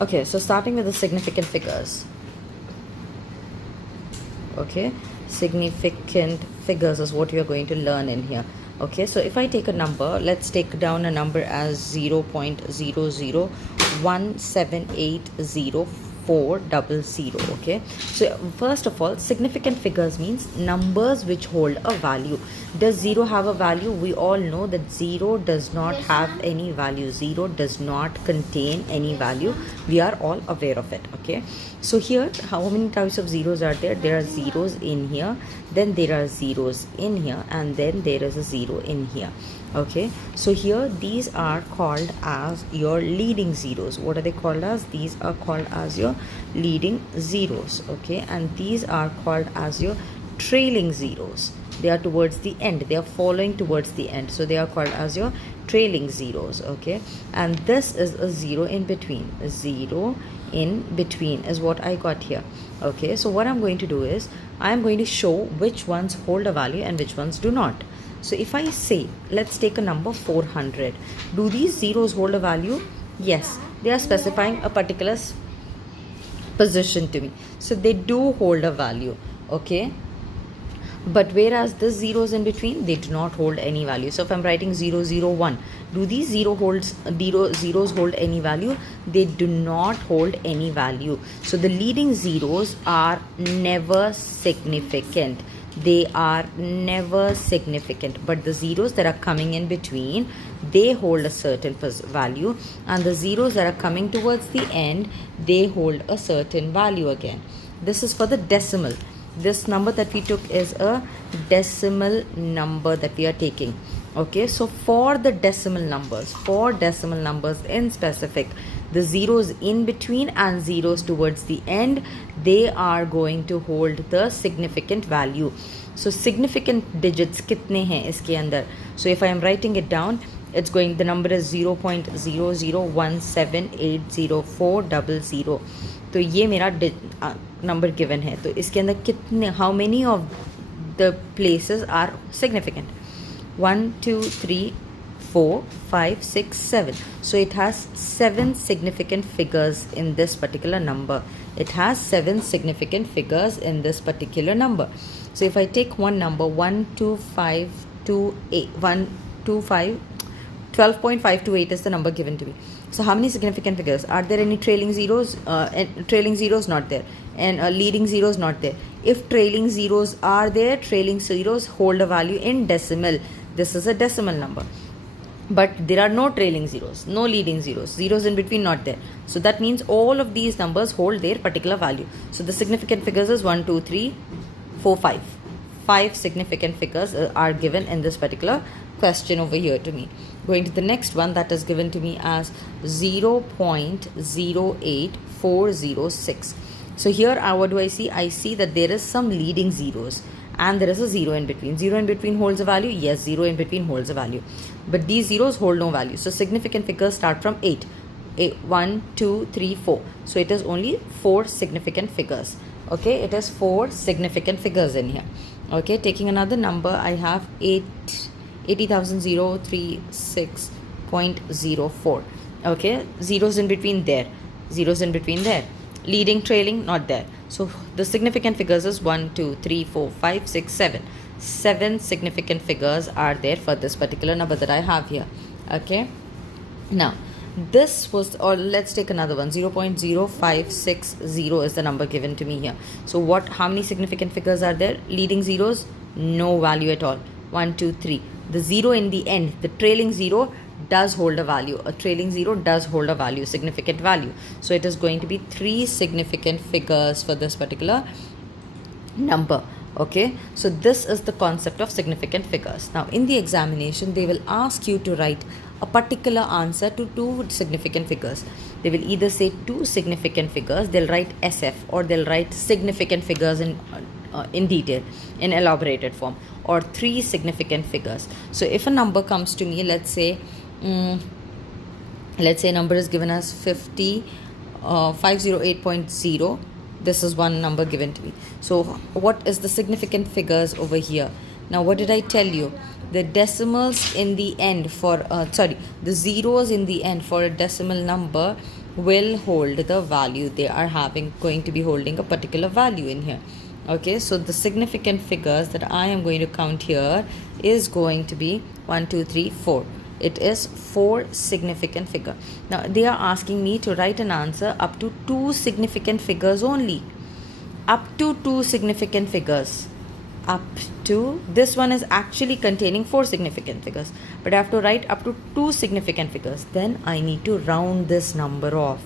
Okay, so starting with the significant figures. Okay, significant figures is what you're going to learn in here. Okay, so if I take a number, let's take down a number as 0.001780400. Okay, so first of all, significant figures means numbers which hold a value. Does 0 have a value? We all know that 0 does not have any value. 0 does not contain any value. We are all aware of it. Okay, so here how many types of zeros are there? There are zeros in here, then there are zeros in here, and then there is a zero in here. Okay, so here these are called as your leading zeros. What are they called as? These are called as your leading zeros. Okay, and these are called as your trailing zeros. They are towards the end, they are following towards the end, so they are called as your trailing zeros. Okay, and this is a zero in between. A zero in between is what I got here. Okay, so what I'm going to do is I am going to show which ones hold a value and which ones do not. So if I say, let's take a number 400, do these zeros hold a value? Yes, they are specifying a particular position to me, so they do hold a value. Okay, but whereas the zeros in between, they do not hold any value. So if I'm writing 001, do these zeros hold any value? They do not hold any value. So the leading zeros are never significant. They are never significant, but the zeros that are coming in between, they hold a certain value, and the zeros that are coming towards the end, they hold a certain value again. This is for the decimal. This number that we took is a decimal number that we are taking. Okay, so for the decimal numbers, in specific, the zeros in between and zeros towards the end, they are going to hold the significant value. So significant digits kitne hain iske andar? So if I am writing it down, it's going, the number is 0.001780400. तो ये मेरा number given है, तो इसके अंदर कितने, how many of the places are significant? 1 2 3 4 5 6 7. So it has 7 significant figures in this particular number. It has 7 significant figures in this particular number. So if I take one number 12.528 is the number given to me. So how many significant figures? Are there any trailing zeros? Trailing zeros not there, and leading zeros not there. If trailing zeros are there, trailing zeros hold a value in decimal. This is a decimal number, but there are no trailing zeros, no leading zeros, zeros in between not there. So that means all of these numbers hold their particular value. So the significant figures is 1 2 3 4 5. 5 significant figures are given in this particular question over here to me. Going to the next one, that is given to me as 0.08406. So here what do I see? I see that there is some leading zeros and there is a zero in between. Zero in between holds a value? Yes, zero in between holds a value. But these zeros hold no value. So significant figures start from 8. 1 2 3 4. So it is only 4 significant figures. Okay, it is 4 significant figures in here. Okay, taking another number, I have 80,036.04. Okay, zeros in between there, zeros in between there, leading, trailing not there. So the significant figures is 1 2 3 4 5 6 7. 7 significant figures are there for this particular number that I have here. Okay, now this was, or let's take another one, 0.0560 is the number given to me here. So how many significant figures are there? Leading zeros, no value at all. 1 2 3. The zero in the end, the trailing zero, does hold a value. A trailing zero does hold a value, significant value. So it is going to be 3 significant figures for this particular number. Okay, so this is the concept of significant figures. Now in the examination, they will ask you to write a particular answer to 2 significant figures. They will either say 2 significant figures, they'll write SF, or they'll write significant figures in detail, in elaborated form, or 3 significant figures. So if a number comes to me, let's say number is given as 508.0. This is one number given to me. So what is the significant figures over here? Now what did I tell you? The decimals in the end for the zeros in the end for a decimal number will hold the value. They are going to be holding a particular value in here. Okay, so the significant figures that I am going to count here is going to be 1, 2, 3, 4. It is 4 significant figure. Now they are asking me to write an answer up to 2 significant figures only. Up to 2 significant figures. Up to, this one is actually containing 4 significant figures, but I have to write up to 2 significant figures. Then I need to round this number off.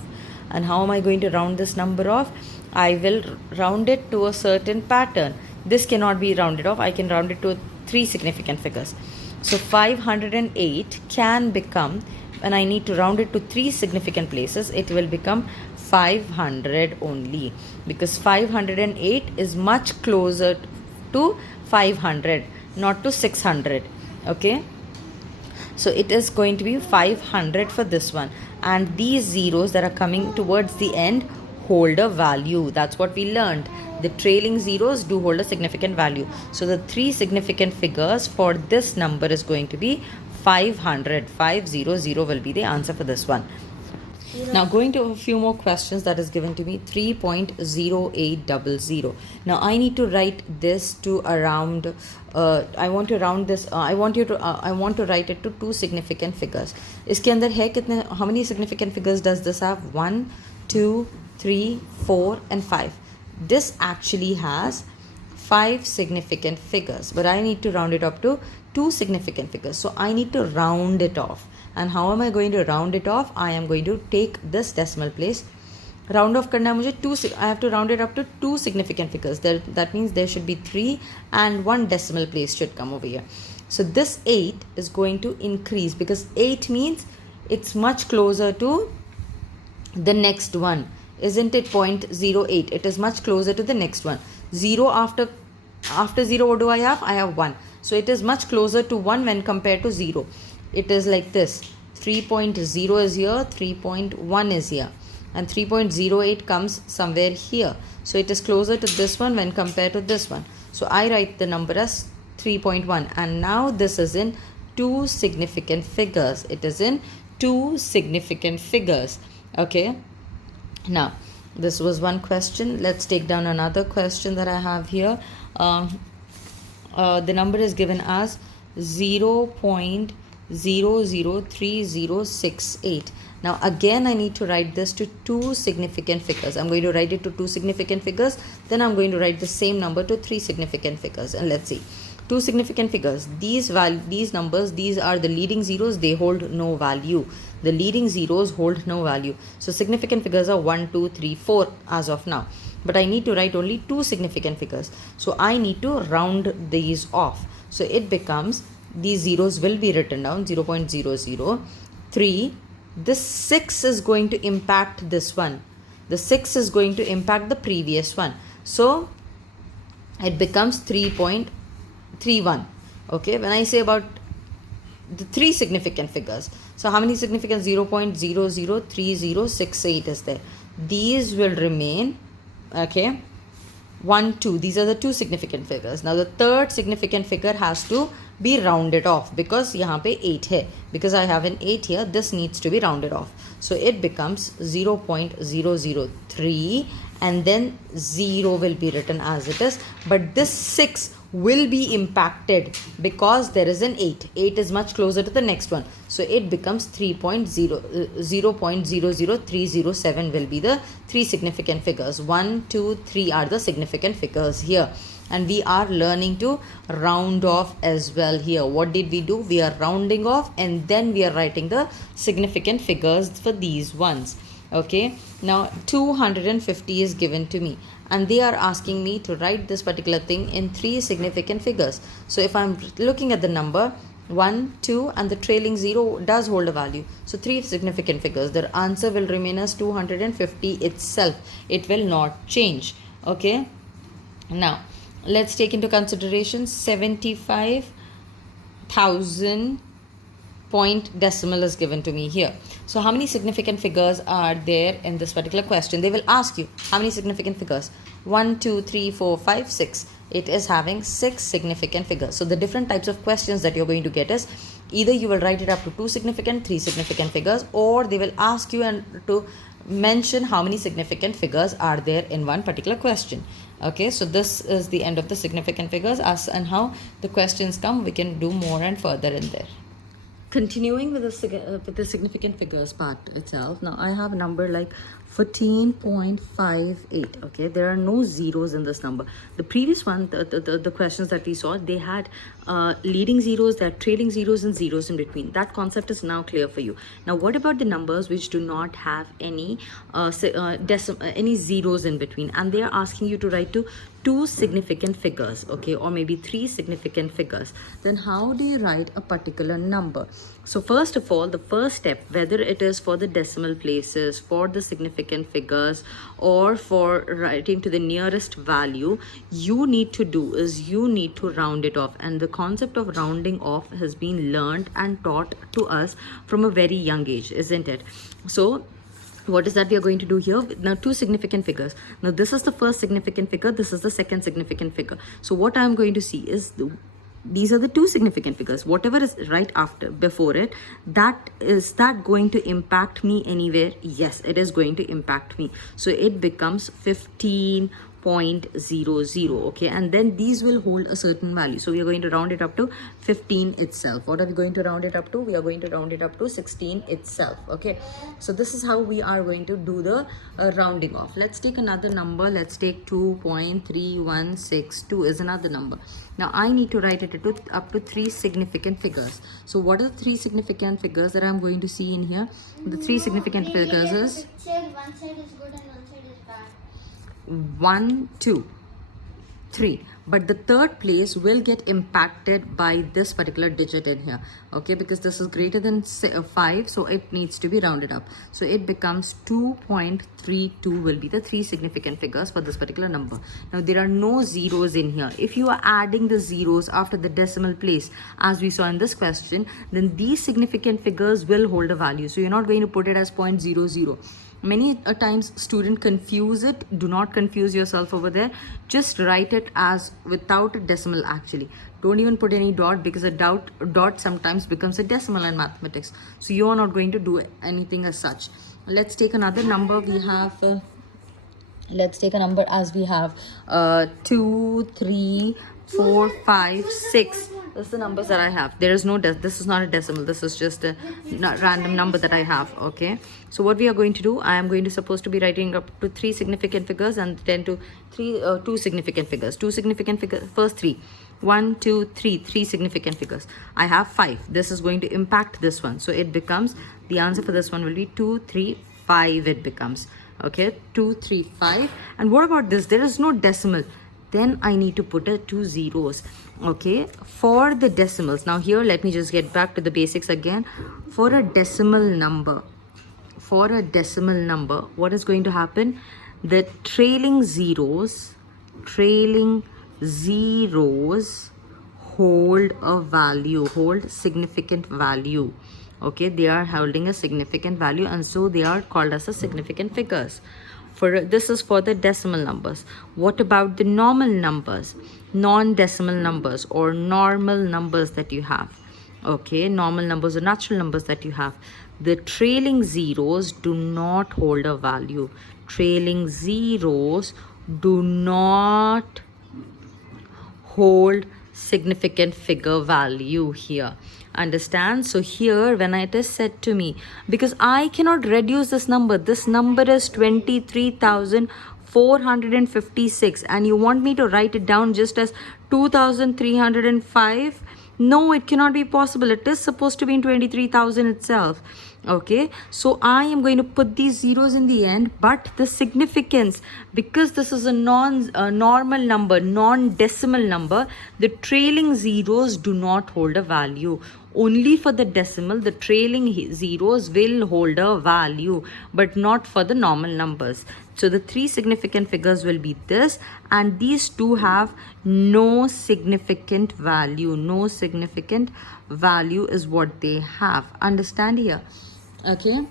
And how am I going to round this number off? I will round it to a certain pattern. This cannot be rounded off. I can round it to 3 significant figures. So 508 can become, when I need to round it to 3 significant places, it will become 500 only, because 508 is much closer to 500, not to 600. Okay, so it is going to be 500 for this one, and these zeros that are coming towards the end hold a value. That's what we learned. The trailing zeros do hold a significant value. So the 3 significant figures for this number is going to be 500. 500 will be the answer for this one. Now going to a few more questions that is given to me. 3.0800. Now I need to write this to around I want to round this I want to write it to 2 significant figures. इसके अंदर है कितने, how many significant figures does this have? 1, 2, 3, 4 and 5. This actually has 5 significant figures, but I need to round it up to 2 significant figures. So I need to round it off. And how am I going to round it off? I am going to take this decimal place, round off करना है मुझे 2. I have to round it up to 2 significant figures. That means there should be 3 and 1 decimal place should come over here. So this 8 is going to increase, because 8 means it's much closer to the next one, isn't it? 0.08. It is much closer to the next one. 0 after 0, what do I have? I have 1. So it is much closer to 1 when compared to 0. It is like this. 3.0 is here, 3.1 is here, and 3.08 comes somewhere here. So it is closer to this one when compared to this one. So I write the number as 3.1, and now this is in 2 significant figures. It is in 2 significant figures. Okay. Now this was one question. Let's take down another question that I have here. The number is given as 0.003068. Now again I need to write this to 2 significant figures. I'm going to write it to 2 significant figures, then I'm going to write the same number to 3 significant figures. And let's see, 2 significant figures, these numbers, these are the leading zeros, they hold no value. The leading zeros hold no value. So significant figures are 1, 2, 3, 4 as of now, but I need to write only 2 significant figures. So I need to round these off. So it becomes, these zeros will be written down, 0.003. This 6 is going to impact this one. The 6 is going to impact the previous one. So it becomes 3.31. Okay, when I say about the 3 significant figures, so how many significant? 0.003068 is there. These will remain. Okay, 1, 2. These are the 2 significant figures. Now the third significant figure has to be rounded off, because यहाँ पे 8 है. Because I have an 8 here, this needs to be rounded off. So it becomes 0.003, and then 0 will be written as it is. But this 6 will be impacted because there is an 8. 8 is much closer to the next one. So it becomes 0.00307 will be the 3 significant figures. 1, 2, 3 are the significant figures here. And we are learning to round off as well here. What did we do? We are rounding off, and then we are writing the significant figures for these ones. Okay. Now 250 is given to me, and they are asking me to write this particular thing in 3 significant figures. So if I'm looking at the number 1, 2 and the trailing 0 does hold a value. So 3 significant figures. The answer will remain as 250 itself. It will not change. Okay. Now let's take into consideration 75,000 point decimal is given to me here. So how many significant figures are there in this particular question? They will ask you how many significant figures. 1, 2, 3, 4, 5, 6. It is having 6 significant figures. So the different types of questions that you're going to get is either you will write it up to 2 significant, 3 significant figures, or they will ask you to mention how many significant figures are there in one particular question. Okay, so this is the end of the significant figures. As and how the questions come, we can do more and further in there. Continuing with the significant figures part itself, now I have a number like 14.58. okay, there are no zeros in this number. The previous one, the questions that we saw, they had leading zeros, they had trailing zeros, and zeros in between. That concept is now clear for you. Now what about the numbers which do not have any any zeros in between, and they are asking you to write to two significant figures, okay, or maybe three significant figures? Then how do you write a particular number? So first of all, the first step, whether it is for the decimal places, for the significant figures, or for writing to the nearest value, you need to do is you need to round it off. And the concept of rounding off has been learned and taught to us from a very young age, isn't it? So what is that we are going to do here? Now two significant figures. Now this is the first significant figure, this is the second significant figure. So what I am going to see is these are the two significant figures. Whatever is right after, before it, is that going to impact me anywhere? Yes, it is going to impact me. So it becomes 15.00, okay, and then these will hold a certain value. So we are going to round it up to 15 itself. What are we going to round it up to? We are going to round it up to 16 itself, okay. So this is how we are going to do the rounding off. Let's take another number. Let's take 2.3162 is another number. Now I need to write it up to three significant figures. So what are the three significant figures that I'm going to see in here? The three significant figures is one side is good and one side is bad. 1, 2, 3, but the third place will get impacted by this particular digit in here, okay, because this is greater than 5, so it needs to be rounded up. So it becomes 2.32 will be the three significant figures for this particular number. Now there are no zeros in here. If you are adding the zeros after the decimal place, as we saw in this question, then these significant figures will hold a value. So you're not going to put it as 0.00. Many times student confuse it. Do not confuse yourself over there. Just write it as without a decimal actually. Don't even put any dot, because a dot sometimes becomes a decimal in mathematics. So you are not going to do anything as such. Let's take another number. We have let's take a number as we have 2, 3, 4, 5, 6. This is the numbers that I have. There is no this is not a decimal. This is just a random number that I have, okay. So what we are going to do, I am going to supposed to be writing up to three significant figures and then to two significant figures. Two significant figures, first three. 1, 2, 3, three significant figures. I have 5. This is going to impact this one. So it becomes, the answer for this one will be 2, 3, 5 it becomes. Okay, 2, 3, 5. And what about this? There is no decimal. Then I need to put 2 zeros, okay, for the decimals. Now here, let me just get back to the basics again. For a decimal number, what is going to happen? The trailing zeros hold a value, hold significant value, okay. They are holding a significant value, and so they are called as the significant figures. This is for the decimal numbers. What about the normal numbers, non-decimal numbers, or normal numbers that you have? Okay, normal numbers or natural numbers that you have. The trailing zeros do not hold a value. Trailing zeros do not hold significant figure value here. Understand? So here, when it is said to me, because I cannot reduce this number is 23,456, and you want me to write it down just as 2,305. No, it cannot be possible. It is supposed to be in 23,000 itself. Okay, so I am going to put these zeros in the end, but the significance, because this is a normal number, non-decimal number, the trailing zeros do not hold a value. Only for the decimal, the trailing zeros will hold a value, but not for the normal numbers. So the three significant figures will be this, and these two have no significant value. No significant value is what they have. Understand here? Okay.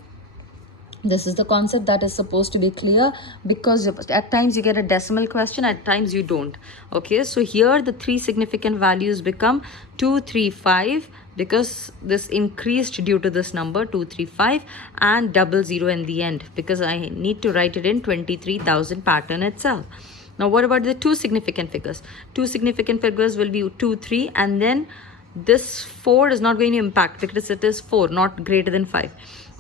This is the concept that is supposed to be clear, because at times you get a decimal question, at times you don't. Okay, so here the three significant values become 235, because this increased due to this number 235, and 00 in the end, because I need to write it in 23,000 pattern itself. Now what about the two significant figures? Two significant figures will be 2, 3, and then this 4 is not going to impact because it is 4, not greater than 5.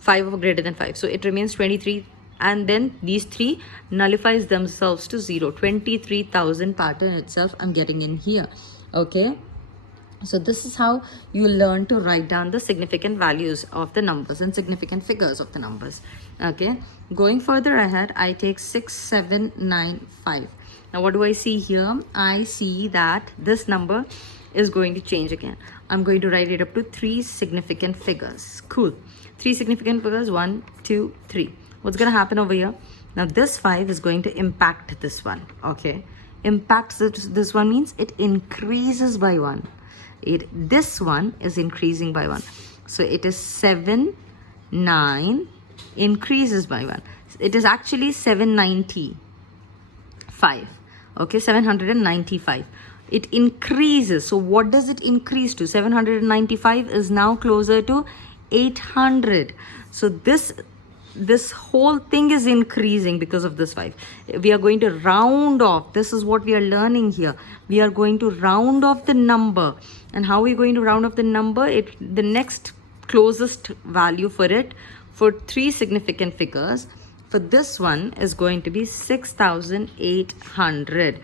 5 or greater than 5. So it remains 23, and then these 3 nullifies themselves to 0. 23,000 pattern itself I'm getting in here. Okay. So this is how you learn to write down the significant values of the numbers and significant figures of the numbers. Okay. Going further ahead, I take 6, 7, 9, 5. Now what do I see here? I see that this number is going to change again. I'm going to write it up to 3 significant figures. Cool. 3 significant figures, 1, 2, 3. What's going to happen over here? Now this 5 is going to impact this one. Okay. Impacts this one means it increases by 1. This one is increasing by 1. So it is 7, 9, increases by 1. It is actually 795. Okay, 795. It increases. So what does it increase to? 795 is now closer to 800. So this whole thing is increasing because of this 5. We are going to round off. This is what we are learning here. We are going to round off the number. And how are we going to round off the number? The next closest value for it, for 3 significant figures, for this one is going to be 6,800.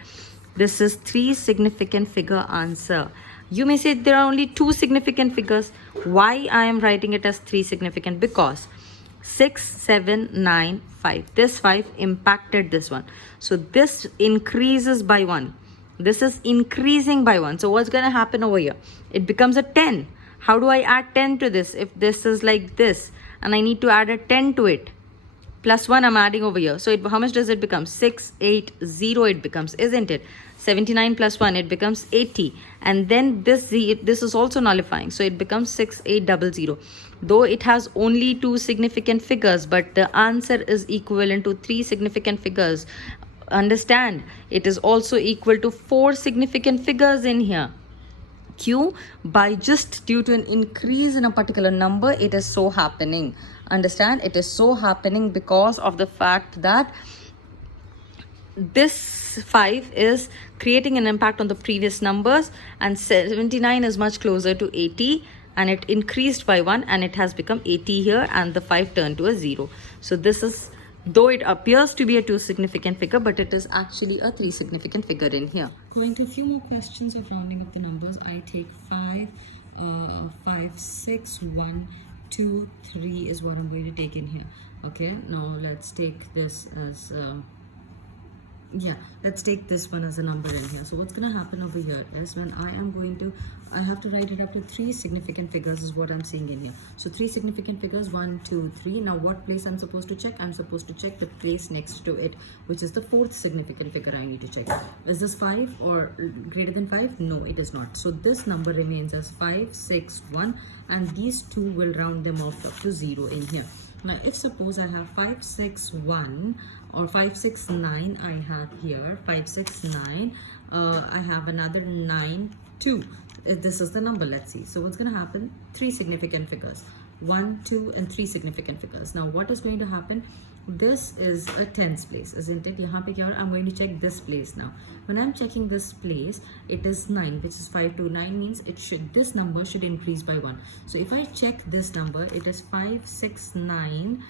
This is 3 significant figure answer. You may say there are only 2 significant figures. Why I am writing it as 3 significant? Because 6, 7, 9, 5. This 5 impacted this one. So this increases by 1. This is increasing by 1. So what's going to happen over here? It becomes a 10. How do I add 10 to this? If this is like this and I need to add a 10 to it, plus 1 I'm adding over here. So how much does it become? 680 it becomes, isn't it? 79 plus 1, it becomes 80. And then this is also nullifying. So it becomes 6800. Though it has only 2 significant figures, but the answer is equivalent to 3 significant figures. Understand, it is also equal to 4 significant figures in here. Q, by just due to an increase in a particular number, it is so happening. Understand, it is so happening because of the fact that this 5 is creating an impact on the previous numbers, and 79 is much closer to 80, and it increased by 1 and it has become 80 here, and the 5 turned to a 0. So this is, though it appears to be a 2 significant figure, but it is actually a 3 significant figure in here. Going to a few more questions of rounding up the numbers. I take 5, 6, 1, 2, 3 is what I'm going to take in here. Okay, now let's take this as let's take this one as a number in here. So what's going to happen over here is when I have to write it up to 3 significant figures is what I'm seeing in here. So 3 significant figures, 1, 2, 3. Now what place I'm supposed to check? I'm supposed to check the place next to it, which is the 4th significant figure I need to check. Is this 5 or greater than 5? No, it is not. So this number remains as 5, 6, 1, and these 2 will round them off up to 0 in here. Now if suppose I have 5, 6, 1 or 5, 6, 9 I have here, 5, 6, 9, I have another 9, 2. This is the number, let's see. So what's going to happen? 3 significant figures, 1, 2 and 3 significant figures. Now what is going to happen? This is a tens place, isn't it? Yahan pe kya ho raha hai? I'm going to check this place now. When I'm checking this place, it is 9, which is 5 to 9 means this number should increase by 1. So if I check this number, it is 5, 6, 9.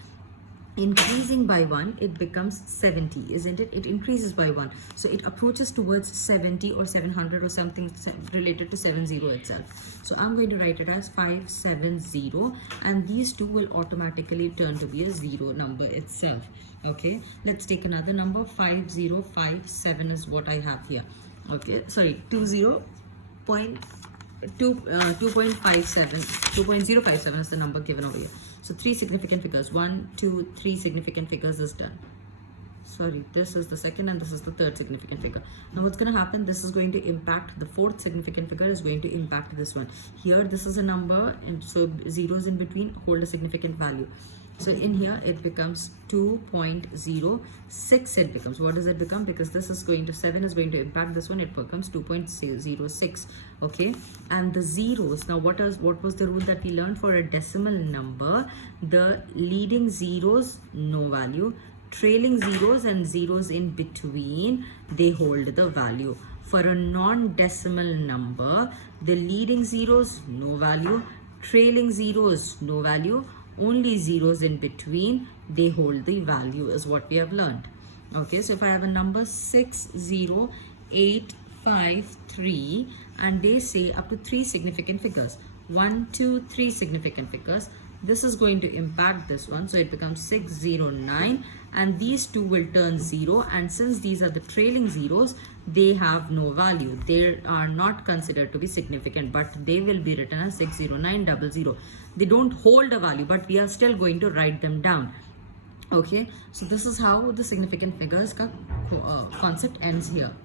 Increasing by 1, it becomes 70, isn't it? It increases by 1. So it approaches towards 70 or 700 or something related to 70 itself. So I'm going to write it as 570, and these 2 will automatically turn to be a 0 number itself. Okay, let's take another number. 5057 is what I have here. Okay, sorry, 2.057 is the number given over here. So 3 significant figures, 1, 2, 3 significant figures is done. Sorry, this is the second and this is the 3rd significant figure. Now what's going to happen? This is going to impact the 4th significant figure, is going to impact this one. Here this is a number, and so zeros in between hold a significant value. So in here it becomes 2.06. It becomes, what does it become? Because this is going to 7 is going to impact this one, it becomes 2.06. Okay, and the zeros, now what was the rule that we learned for a decimal number? The leading zeros, no value, trailing zeros and zeros in between, they hold the value. For a non-decimal number, the leading zeros, no value, trailing zeros, no value, only zeros in between, they hold the value, is what we have learned. Okay, so if I have a number 60853 and they say up to 3 significant figures, 1, 2, 3 significant figures, this is going to impact this one, so it becomes 609, and these two will turn 0, and since these are the trailing zeros, they have no value. They are not considered to be significant, but they will be written as 60900. They don't hold a value, but we are still going to write them down. Okay, so this is how the significant figures concept ends here.